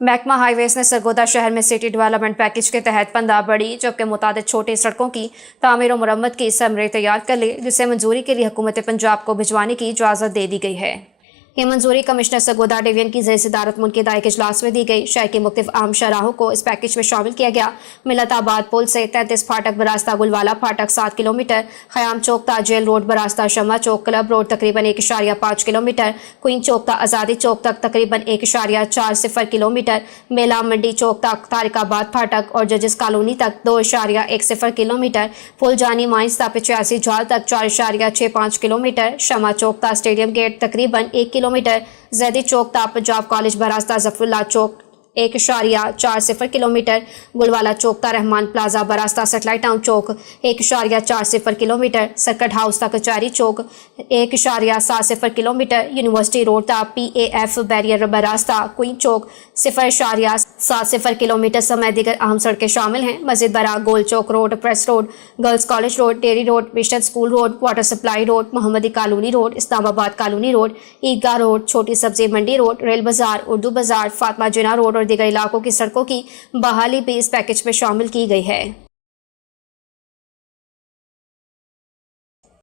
محکمہ ہائی ویز نے سرگودا شہر میں سٹی ڈیولپمنٹ پیکج کے تحت 15 بڑی جبکہ متعدد چھوٹی سڑکوں کی تعمیر و مرمت کی سمرے تیار کر لی، جسے منظوری کے لیے حکومت پنجاب کو بھجوانے کی اجازت دے دی گئی ہے۔ یہ منظوری کمشنر سرگودا ڈویژن کی زیر صدارت منعقدہ ایک اجلاس میں دی گئی۔ شہر کی مختلف اہم شاہراہوں کو اس پیکج میں شامل کیا گیا۔ ملت آباد پل سے 33 پھاٹک براستہ گلوالا پھاٹک 7 کلومیٹر، خیام چوک تا جیل روڈ براستہ شمع چوک کلب روڈ تقریباً 1.5 کلومیٹر، کوئن چوک تا آزادی چوک تک تقریباً 1.40 کلومیٹر، میلا منڈی چوک تک طارق آباد پھاٹک اور ججز کالونی تک 2.10 کلومیٹر، پل جانی مائنز تا 85 جھال تک 4.65 کلومیٹر، شمع چوک تا اسٹیڈیم گیٹ تقریباً 1 کلومیٹر، زیدی چوک تا پنجاب کالج براستہ ظفر اللہ چوک 1.40 کلومیٹر، گلوالا چوک تا رحمان پلازا براستہ سیٹلائٹ ٹاؤن چوک 1.40 کلومیٹر، سرکٹ ہاؤس تا کچہری چوک 1.70 کلومیٹر، یونیورسٹی روڈ تا پی A F barrier براستہ queen Chowk 0.70 kilometre سمیت دیگر اہم سڑکیں شامل ہیں۔ مزید برآں گول چوک road, press road, girls college road, dairy road, mission school road, water supply road, محمدی کالونی روڈ، اسلام آباد کالونی روڈ، عیدگاہ روڈ، چھوٹی سبزی منڈی روڈ، ریل بازار، اردو بازار، فاطمہ جناح روڈ اور دیگر علاقوں کی سڑکوں کی بحالی بھی اس پیکج میں شامل کی گئی ہے۔